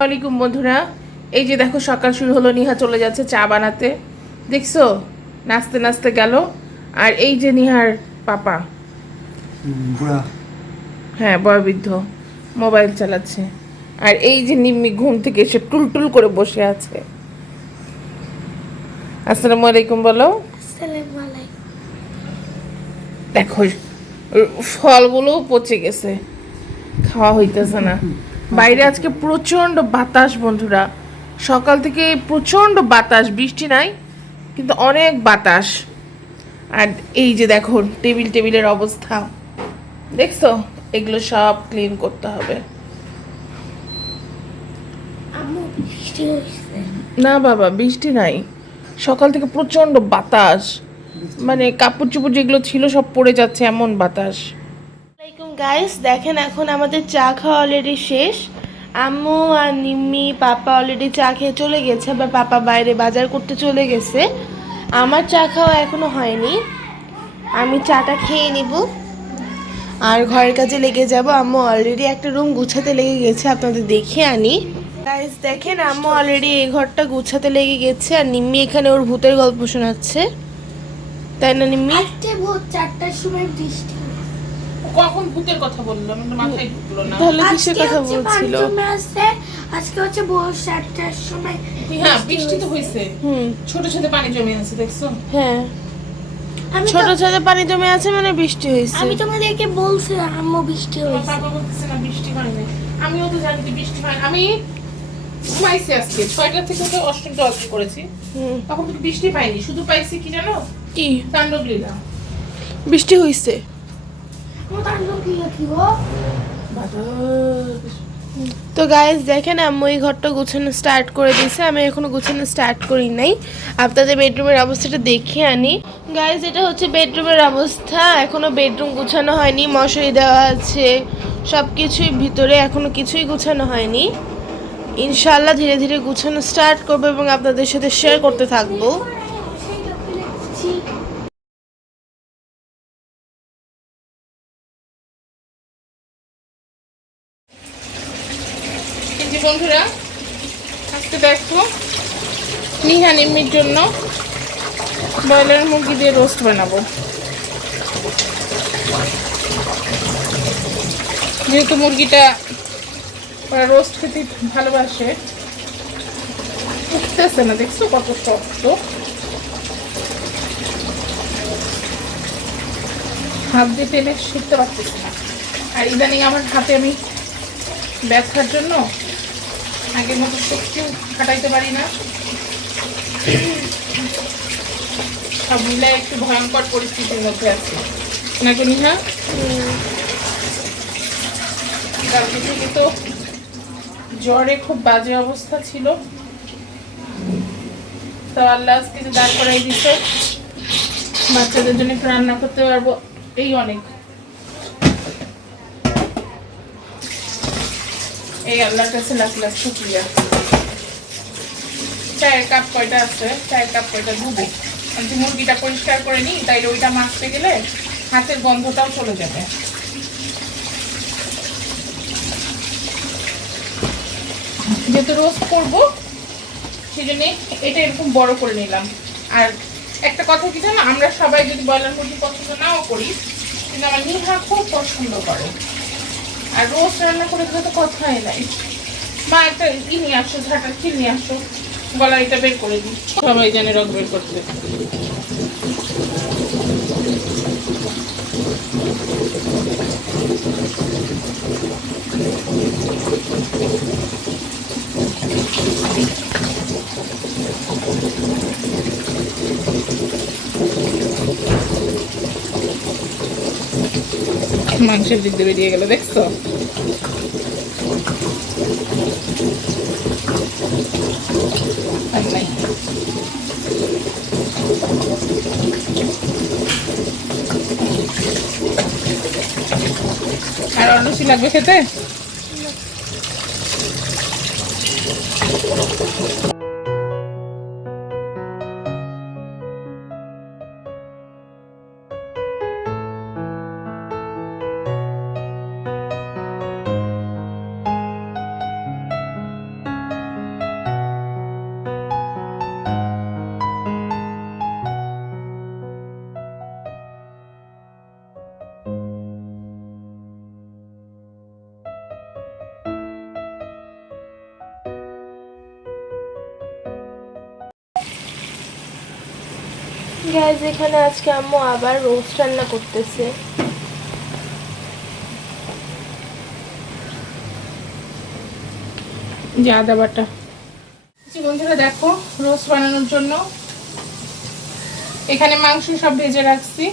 ওয়ালাইকুম বন্ধুরা, এই যে দেখো সকাল শুরু হলো। নিহা চলে যাচ্ছে চা বানাতে, দেখছো নাচতে নাচতে গেল। আর এই যে নিহার পাপা, হ্যাঁ বয়োবৃদ্ধ, মোবাইল চালাচ্ছে। আর এই যে নিম্মি ঘুম থেকে এসে টুলটুল করে বসে আছে। আসসালামু আলাইকুম বলো। আসসালামু আলাইকুম। দেখো ফলগুলো পচে গেছে, খাওয়া হইতেছে না। বাইরে আজকে প্রচন্ড বাতাস বন্ধুরা, সকাল থেকে প্রচন্ড বাতাস, বৃষ্টি নাই কিন্তু অনেক বাতাস। আর এই যে দেখো টেবিলের অবস্থা দেখছো, এগুলো সব ক্লিন করতে হবে। আম্মু বৃষ্টি হইছে? না বাবা, বৃষ্টি নাই, সকাল থেকে প্রচন্ড বাতাস, মানে কাপড় চোপড় যেগুলো ছিল সব পড়ে যাচ্ছে, এমন বাতাস। আসসালামাইকুম গাইস, দেখেন এখন আমাদের চা খাওয়া অলরেডি শেষ। আম্মু আর নিম্মি পাপা অলরেডি চা খেয়ে চলে গেছে, আবার পাপা বাইরে বাজার করতে চলে গেছে। আমার চা খাওয়া এখনো হয়নি, আমি চাটা খেয়ে নিব আর ঘরের কাজে লেগে যাব। আম্মু অলরেডি একটা রুম গুছাতে লেগে গেছে, আপনাদের দেখে আনি। গাইস দেখেন আম্মু অলরেডি এই ঘরটা গুছাতে লেগে গেছে, আর নিম্মি এখানে ওর ভূতের গল্প শোনাচ্ছে, তাই না নিম্মি? আজকে ভোর 4টার সময় বৃষ্টি। কখন ভূতের কথা বললাম, মাথায় ঢুকলো না। তাহলে কিসের কথা বলছিল? আজকে হচ্ছে ভোর 4টার সময়। হ্যাঁ বৃষ্টি তো হয়েছে, ছোট ছোট পানি জমে আছে দেখছো। হ্যাঁ ছোট ছোট পানি জমে আছে মানে বৃষ্টি হয়েছে। আমি তোমাদেরকে বলছি আম্মু বৃষ্টি হয়েছে। পাপা বলতেছে না বৃষ্টি হয় না, আমিও তো জানি যে বৃষ্টি হয়। আমি ঘুমাইছি আজকে 6টা থেকে তো 8টা অল্প করেছি, তখন তো বৃষ্টি পাইনি, শুধু পাইছি কি জানো, কি তাণ্ডব লীলা। বৃষ্টি হয়েছে? তো গাইস দেখেন আম্মু এই ঘরটা গুছানো স্টার্ট করে দিয়েছে, আমি এখনো গুছানো স্টার্ট করি নাই। আপনাদের বেডরুমের অবস্থাটা দেখে আনি। গাইস এটা হচ্ছে বেডরুমের অবস্থা, এখনো বেডরুম গুছানো হয়নি, মশারি দেওয়া আছে, সব কিছুই ভিতরে, এখনো কিছুই গুছানো হয়নি। ইনশাআল্লাহ ধীরে ধীরে গুছানো স্টার্ট করবো এবং আপনাদের সাথে শেয়ার করতে থাকবো। কিন্তু বন্ধুরা আজকে দেখো নিহা নিম্মির জন্য ব্রয়লার মুরগি দিয়ে রোস্ট বানাবো। যেহেতু মুরগিটা ওরা রোস্ট খেতে ভালোবাসে, উঠতেছে না দেখছো কত শক্ত, হাত দিয়ে টেনে শিখতে পারতেছি না। আর ইদানিং আমার হাতে আমি ব্যথার জন্য আগের মতো শক্তিও খাটাইতে পারি না, সব মিলে একটু ভয়ঙ্কর পরিস্থিতির মধ্যে আছে না গো নিহা? কালকে থেকে তো জ্বরে খুব বাজে অবস্থা ছিল, তো আল্লাহ আজকে যে দাঁড় করাই দিচ্ছে, বাচ্চাদের জন্য একটু রান্না করতে পারবো, এই অনেক। এই আল্লাহর কাছে লাখ লাখ শুকরিয়া। চায়ের কাপ কয়টা আছে, চায়ের কাপ কয়টা ধুবো, কিন্তু মুরগিটা পরিষ্কার করে নিই, তাই ওইটা মাখতে গেলে হাতের গন্ধটাও চলে যাবে। যেহেতু রোস্ট করবো সেই জন্য এটা এরকম বড় করে নিলাম। আর একটা কথা কি জানো, আমরা সবাই যদি ব্রয়লার মুরগি পছন্দ নাও করি, কিন্তু আমার নিহা খুব পছন্দ করে, আর রোস্ট রান্না করে দিলে তো কথাই নাই। মা একটা নিয়ে আসো, ঝাঁটার খিল নিয়ে আসো, গলা এটা বের করে দিই, সবাই জানে রক বের করতে। মাংসের দিক দিয়ে বেরিয়ে গেল দেখছো। আর নাই, আর অন্য কি লাগবে খেতে? গাইজ এখানে আজকে আম্মু আবার রোস্ট রান্না করতেছে। যে আদা বাটা। বন্ধুরা দেখো রোস্ট বানানোর জন্য এখানে মাংস সব ভেজে রাখছি,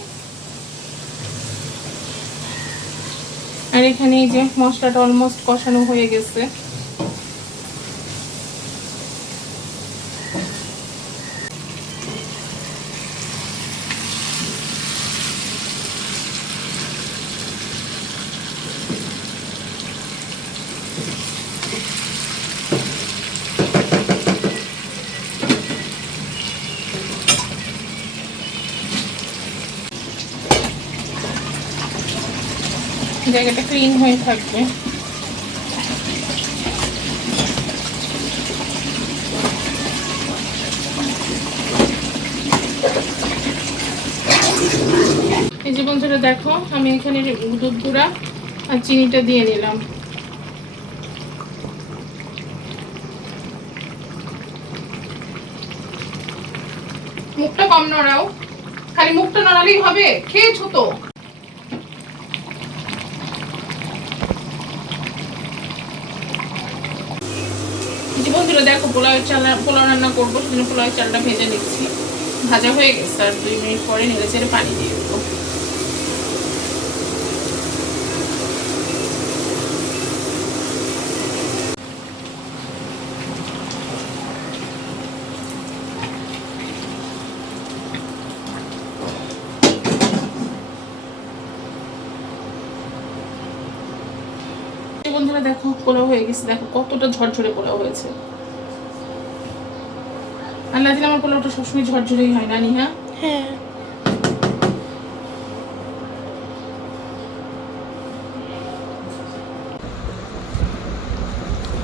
আর এখানে এই যে মশলাটা অলমোস্ট কষানো হয়ে গেছে। জায়গাটা ক্লিন হয়ে থাকবে। এই যে বন্ধুরা দেখো আমি এখানে দুধ গুঁড়া আর চিনিটা দিয়ে নিলাম। মুখটা কম নড়াও, খালি মুখটা নড়ালেই হবে, খেয়েছো তো। বন্ধুরা দেখো পোলাও রান্না করবো, সেজন্য পোলাও চালটা ভেজে নিচ্ছি। ভাজা হয়ে গেছে, আর 2 মিনিট পরে নেড়ে চেড়ে পানি দিয়ে দেবো। বন্ধুরা দেখো পোলাও হয়ে গেছে, দেখো কতটা ঝরঝরে পোলাও হয়েছে। আল্লাহ দিলে আমার পোলাওটা সবসময় ঝরঝরেই হয় না নিহা? হ্যাঁ।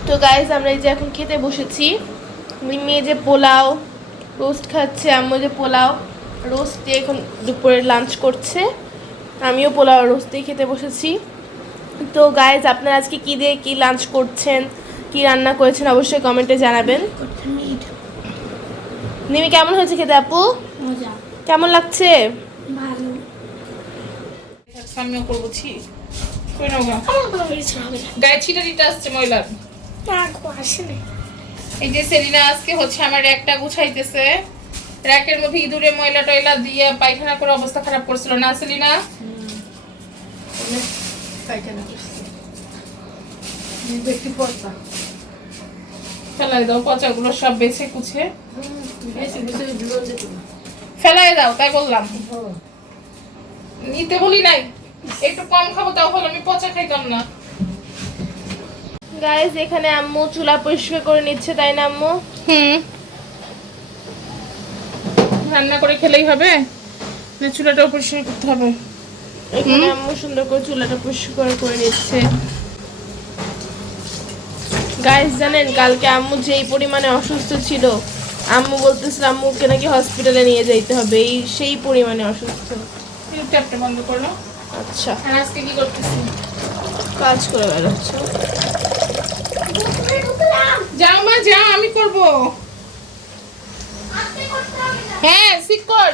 তো গাইজ আমরা এই যে এখন খেতে বসেছি। মেয়ে যে পোলাও রোস্ট খাচ্ছে, আম্মু যে পোলাও রোস্ট দিয়ে এখন দুপুরে লাঞ্চ করছে, আমিও পোলাও রোস্ট দিয়ে খেতে বসেছি। তো গাইজ আপনারা আজকে কী দিয়ে কী লাঞ্চ করছেন, কি রান্না করেছেন অবশ্যই কমেন্টে জানাবেন। নিমি কেমন হয়েছে খেতে আপু? মজা। কেমন লাগছে? ভালো। আমিও করবো ছি। কই নাও গা। আমার কোনো কিছু হবে না। গায়ে ছিটা দিতে আসছে ময়লা। না গো আসে না। এই যে সেলিনা আজকে হচ্ছে আমার র্যাকটা গুছাইতেছে। র্যাকের মধ্যে ইঁদুরে ময়লা টয়লা দিয়ে পায়খানা করে অবস্থা খারাপ করছিল না সেলিনা? পায়খানা করছে। দেখি পচা। ফেলাই দাও পচাগুলো সব বেছে কুছে। ফেলাই দাও তাই বললাম। নিতে বলি নাই, একটু কম খাবো তাও হলো, আমি পচা খাইতাম না। গাইজ এখানে আম্মু চুলা পরিষ্কার করে নিচ্ছে, তাই না আম্মু? রান্না করে খেলেই হবে না, চুলাটাও পরিষ্কার করতে হবে? এখানে আম্মু সুন্দর করে চুলাটা পরিষ্কার করে নিচ্ছে। গাইজ জানেন কালকে আম্মু যেই পরিমাণে অসুস্থ ছিল, আম্মু বলতেছিল আম্মুকে নাকি হসপিটালে নিয়ে যাইতে হবে, এই সেই পরিমাণে অসুস্থ। ট্যাপটা বন্ধ করো। আচ্ছা আর আজকে কি করতেছি? কাজ করে বেড়াচ্ছ? যাও মা যাও, আমি করবো। হ্যাঁ ঠিক কর।